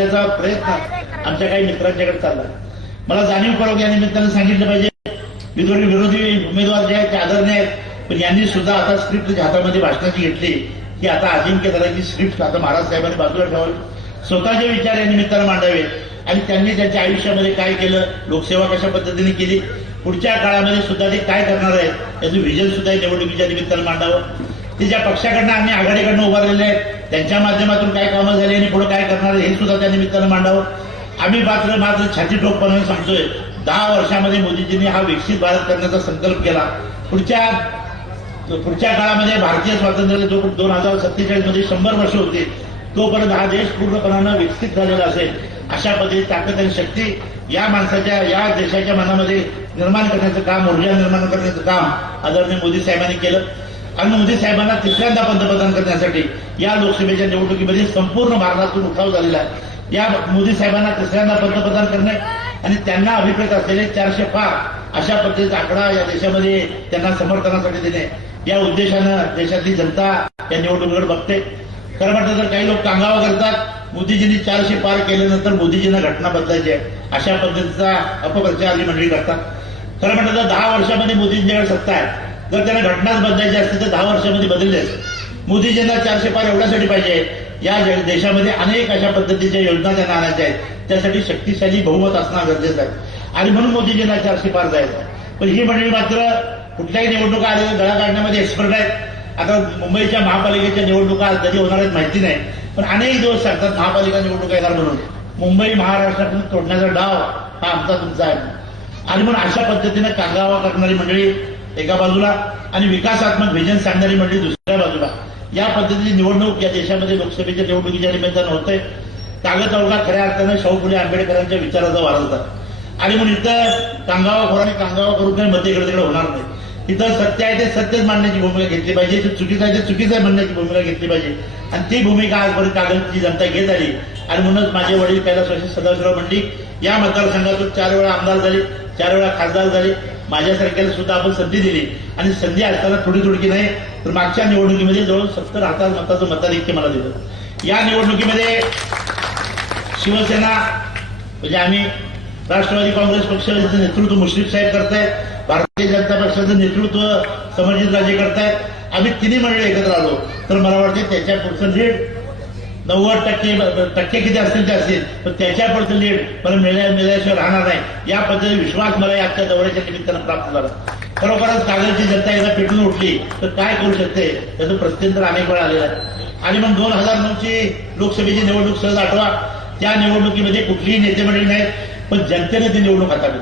त्याचा प्रयत्न आमच्या काही मित्रांच्याकडे चालला. मला जाणीवपूर्वक या निमित्तानं सांगितलं पाहिजे, विरोधी उमेदवार जे आहेत ते आदरणीय आहेत, पण यांनी सुद्धा आता स्क्रिप्ट हातामध्ये भाषणाची घेतली की आता अजिंक्य दलाची स्क्रिप्ट आता महाराज साहेबांनी बाजूला ठेवावी, स्वतःचे विचार या निमित्तानं मांडावे आणि त्यांनी त्यांच्या आयुष्यामध्ये काय केलं, लोकसेवा कशा पद्धतीने केली, पुढच्या काळामध्ये सुद्धा ते काय करणार आहेत याचं विजन सुद्धा निवडणुकीच्या निमित्तानं मांडावं. ते ज्या पक्षाकडनं आम्ही आघाडीकडनं उभारलेले आहेत त्यांच्या माध्यमातून काय कामं झाली आणि पुढे काय करणार हे सुद्धा त्या निमित्तानं मांडावं. आम्ही मात्र छाती ठोकपणे सांगतोय, 10 वर्षामध्ये मोदीजींनी हा विकसित भारत करण्याचा संकल्प केला. पुढच्या काळामध्ये भारतीय स्वातंत्र्य 2047 मध्ये 100 वर्ष होते, तोपर्यंत हा देश पूर्णपणानं विकसित झालेला असेल अशा पद्धतीची ताकद आणि शक्ती या माणसाच्या या देशाच्या मनामध्ये निर्माण करण्याचं काम, ऊर्जा निर्माण करण्याचं काम आदरणीय मोदी साहेबांनी केलं. आणि मोदी साहेबांना तिसऱ्यांदा पंतप्रधान करण्यासाठी या लोकसभेच्या निवडणुकीमध्ये संपूर्ण भारतातून उठाव झालेला आहे. या मोदी साहेबांना तिसऱ्यांदा पंतप्रधान करणे आणि त्यांना अभिप्रेत असलेले 400 पार अशा पद्धतीचा आकडा या देशामध्ये त्यांना समर्थनासाठी देणे या उद्देशानं देशातली जनता या निवडणुकीकडे बघते. खरं म्हटलं तर काही लोक कांगावा करतात, मोदीजींनी 400 पार केल्यानंतर मोदीजींना घटना बदलायची आहे अशा पद्धतीचा अपप्रचार ही मंडळी करतात. खरं म्हटलं तर 10 वर्षामध्ये मोदींच्याकडे सत्ता आहे, जर त्यांना घटनाच बदलायची असते तर 10 वर्षामध्ये बदललेच. मोदीजींना 400 पार एवढ्यासाठी पाहिजे, या देशामध्ये अनेक अशा पद्धतीच्या योजना त्यांना आणायच्या आहेत, त्यासाठी शक्तिशाली बहुमत असणं गरजेचं आहे आणि म्हणून मोदीजींना 400 पार जायचं. पण ही मंडळी मात्र कुठल्याही निवडणुका आलेल्या गळा काढण्यामध्ये एक्सपर्ट आहेत. आता मुंबईच्या महापालिकेच्या निवडणुका कधी होणार आहेत माहिती नाही, पण अनेक दिवस सांगतात महापालिका निवडणुका येणार म्हणून. मुंबई महाराष्ट्रातून तोडण्याचा डाव हा आमचा तुमचा आहे आणि म्हणून अशा पद्धतीनं कांगावा करणारी मंडळी एका बाजूला आणि विकासात्मक व्हिजन सांगणारी मंडळी दुसऱ्या बाजूला, या पद्धतीची निवडणूक या देशामध्ये लोकसभेच्या निवडणुकीच्या निमित्तानं होतंय. कागद अवघा खऱ्या अर्थानं शाहू फुले आंबेडकरांच्या विचाराचा वारस आहे आणि म्हणून इथं कांगावाखोरांनी कांगावा करून काही मते इकडे तिकडे होणार नाही. इथं सत्य आहे ते सत्यच मांडण्याची भूमिका घेतली पाहिजे, चुकीचं आहे ते चुकीचं आहे म्हणण्याची भूमिका घेतली पाहिजे आणि ती भूमिका आजपर्यंत कागदची जनता घेत आली. आणि म्हणूनच माझे वडील कैलासवासी सदाशिवराव मंडलिक या मतदारसंघातून 4 वेळा आमदार झाले, 4 वेळा खासदार झाले. माझ्यासारख्याला सुद्धा आपण संधी दिली आणि संधी असताना थोडी थोडकी नाही तर मागच्या निवडणुकीमध्ये जवळ 70,000 मताचं मताधिक्य मला दिलं. या निवडणुकीमध्ये शिवसेना म्हणजे आम्ही राष्ट्रवादी काँग्रेस पक्षाचं नेतृत्व मुश्रीफ साहेब करतायत, भारतीय जनता पक्षाचं नेतृत्व समरजितराजे करतायत. आम्ही तिन्ही मंडळी एकत्र आलो तर मला वाटते त्याच्या पुढचं लीड 90% किती असतील ते असतील, पण त्याच्या पुढचं लीड मला मिळाल्याशिवाय राहणार नाही या पद्धतीने विश्वास मला आजच्या दौऱ्याच्या निमित्तानं प्राप्त झाला. खरोखरच कागदची जनता एकदा पेटून उठली तर काय करू शकते त्याचं प्रत्यंतर अनेक वेळा आलेलं आहे. आणि मग 2009ची लोकसभेची निवडणूक सहज आठवा, त्या निवडणुकीमध्ये कुठलीही नेते मंडळी नाहीत, पण जनतेने ती निवडणूक हाताळली.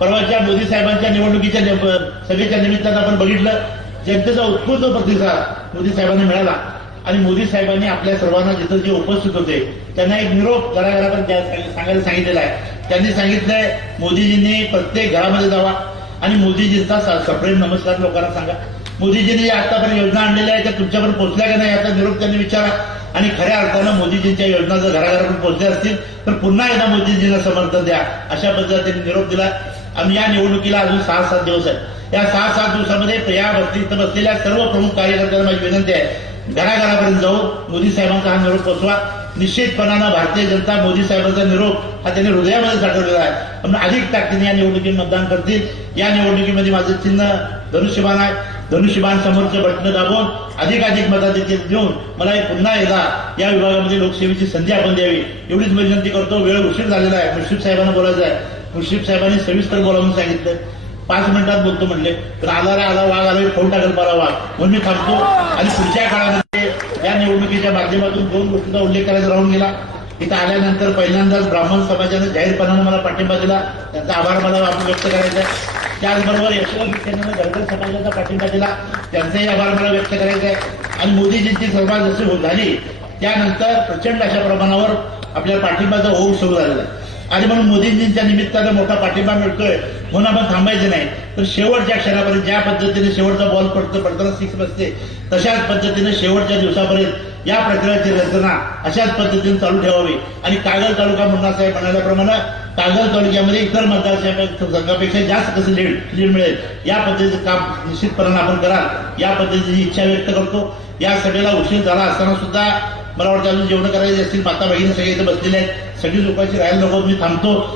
परवाच्या मोदी साहेबांच्या निवडणुकीच्या सभेच्या निमित्तानं आपण बघितलं, जनतेचा उत्स्फूर्त प्रतिसाद मोदी साहेबांनी मिळाला आणि मोदी साहेबांनी आपल्या सर्वांना जिथं जे उपस्थित होते त्यांना एक निरोप घराघरापर्यंत सांगायला सांगितलेला आहे. त्यांनी सांगितलंय मोदीजींनी प्रत्येक घरामध्ये जावा आणि मोदीजींचा सप्रेम नमस्कार लोकांना सांगा. मोदीजींनी आतापर्यंत योजना आणलेल्या आहेत त्या तुमच्यापर्यंत पोहोचल्या का नाही याचा निरोप त्यांनी विचारा आणि खऱ्या अर्थानं मोदीजींच्या योजना जर घराघरापर्यंत पोहोचल्या असतील तर पुन्हा एकदा मोदीजींना समर्थन द्या अशा पद्धतीने निरोप दिला. आणि या निवडणुकीला अजून 6-7 दिवस आहेत. या 6-7 दिवसामध्ये या इथं बसलेल्या सर्व प्रमुख कार्यकर्त्यांना माझी विनंती आहे, घराघरापर्यंत जाऊन मोदी साहेबांचा हा निरोप पोचवा. निश्चितपणानं भारतीय जनता मोदी साहेबांचा निरोप हा त्यांनी हृदयामध्ये साठवलेला आहे, पण अधिक ताकदीने या निवडणुकीत मतदान करतील. या निवडणुकीमध्ये माझं चिन्ह धनुष्यबाण आहे, धनुष्यबाण समोरचं बटणं दाबून अधिकाधिक मताधिक्य देऊन मला पुन्हा एकदा या विभागामध्ये लोकसेवेची संधी आपण द्यावी एवढीच विनंती करतो. वेळ उशीर झालेला आहे, मुश्रीफ साहेबांना बोलायचं आहे. मुश्रीफ साहेबांनी सविस्तर बोलावून सांगितलं, 5 मिनिटात बोलतो म्हणले, तर आला वाघ आला फोन टाकल मला वाघ म्हणून मी थांबतो. आणि पुढच्या काळामध्ये या निवडणुकीच्या माध्यमातून 2 गोष्टींचा उल्लेख करायचा राहून गेला. इथं आल्यानंतर पहिल्यांदाच ब्राह्मण समाजाने जाहीरपणानं मला पाठिंबा दिला, त्यांचा आभार मला आपण व्यक्त करायचा आहे. त्याचबरोबर यशवंत शिक्षणानं धनगर समाजाचा पाठिंबा दिला, त्यांचाही आभार मला व्यक्त करायचा आहे. आणि मोदीजींची सभा जशी झाली त्यानंतर प्रचंड अशा प्रमाणावर आपल्याला पाठिंबाचा ओघ सुरू झालेला आहे आणि म्हणून मोदींजींच्या निमित्तानं मोठा पाठिंबा मिळतोय म्हणून आपण थांबायचं नाही, तर शेवटच्या क्षणापर्यंत ज्या पद्धतीने शेवटचा बॉल पडताना 6 बसते तशाच पद्धतीने शेवटच्या दिवसापर्यंत या प्रक्रियेची रचना अशाच पद्धतीने चालू ठेवावी. आणि कागल तालुका मुन्ना साहेब म्हणाल्याप्रमाणे कागल तालुक्यामध्ये इतर मतदारसंघापेक्षा जास्त कसं लीड मिळेल या पद्धतीचं काम निश्चितपणानं आपण कराल या पद्धतीची इच्छा व्यक्त करतो. या सभेला उशीर झाला असताना सुद्धा मला वाटतं अजून जेवढं करायचे असतील माता भगिनी सगळे इथे बसलेले आहेत, सगळी लोकांची राहायला नको. मी थांबतो.